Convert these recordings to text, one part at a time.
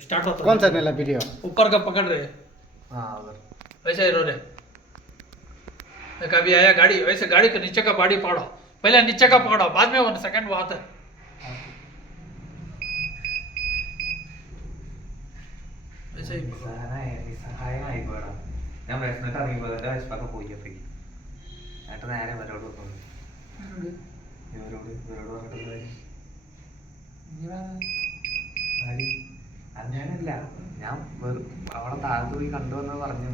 Start होता कौन सा नेला वीडियो? ऊपर का पकड़ रहे हाँ उधर वैसे ही रो रहे कभी आया गाड़ी वैसे गाड़ी के नीचे का बॉडी पकड़ो पहले नीचे का पकड़ो बाद में 1 सेकंड वो आता है वैसे ही സഹായമായിക്കോടാ ഞാൻ വിശന്നിട്ട് ഇറങ്ങിയപ്പോൾ എൻ്റെ വിശപ്പൊക്കെ പോയി അപ്പേ ഏട്ടൻ നേരെ ഇവരോട് പറഞ്ഞു ഇവരോട് പറഞ്ഞിട്ടുള്ള അത് ഞാനല്ല ഞാൻ അവിടെ താഴത്ത് പോയി കണ്ടുവന്ന് പറഞ്ഞു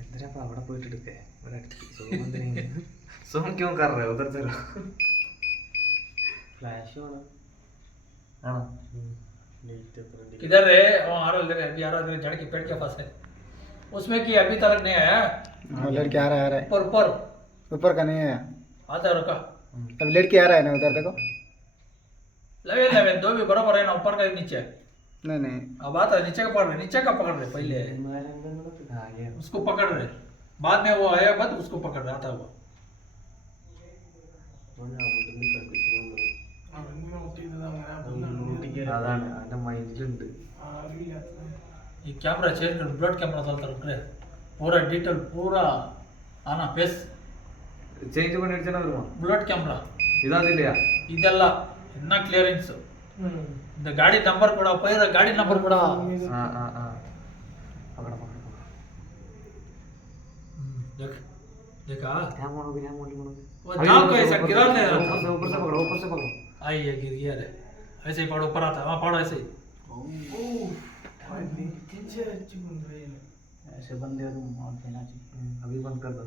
എന്തിനാ അവിടെ പോയിട്ട് എടുക്കേ सोम क्यों कर रहे हो उधर चलो फ्लैश होना हाँ किधर है वो आ रहा है अभी आ रहा है जड़ के पेट के पास है उसमें कि अभी तक नहीं आया हाँ लड़की आ रहा है ऊपर ऊपर ऊपर का नहीं है आता है रुका अब लड़की आ रहा है ना उधर देखो लेवे दो भी बराबर है ना ऊपर का नीचे नहीं नहीं अब आता है नीचे का पकड़ रहे नीचे का पकड़ रहे पहले हाँ ये उसको पकड़ रहे बाद में वो आया बाद उसको पकड़ रहा था वो അതാണ് അവന്റെ മൈൻഡിലുണ്ട് ये कैमरा चेंज कर ब्लड कैमरा चलता रुक रहे पूरा डिटेल पूरा आना फेस ചേഞ്ച് പണിയടിച്ചാൽ വരുമോ ಬ್ಲಡ್ ಕ್ಯಾಮ್ರಾ ഇതാതില്ല ಇದೆಲ್ಲ ಇನ್ನ ಕ್ಲಿಯರೆನ್ಸ್ இந்த ಗಾಡಿ ನಂಬರ್ ಕೂಡ ಪೈರ ಗಾಡಿ ನಂಬರ್ ಕೂಡ देख देखा वो जाल को ऐसा गिरा दे रहा था ऊपर से पकड़ो आई है गिर गया रे ऐसे ही पड़ो ऊपर आता वहां पड़ो ऐसे ही ऐसे बंदे और देना चाहिए अभी बंद कर दो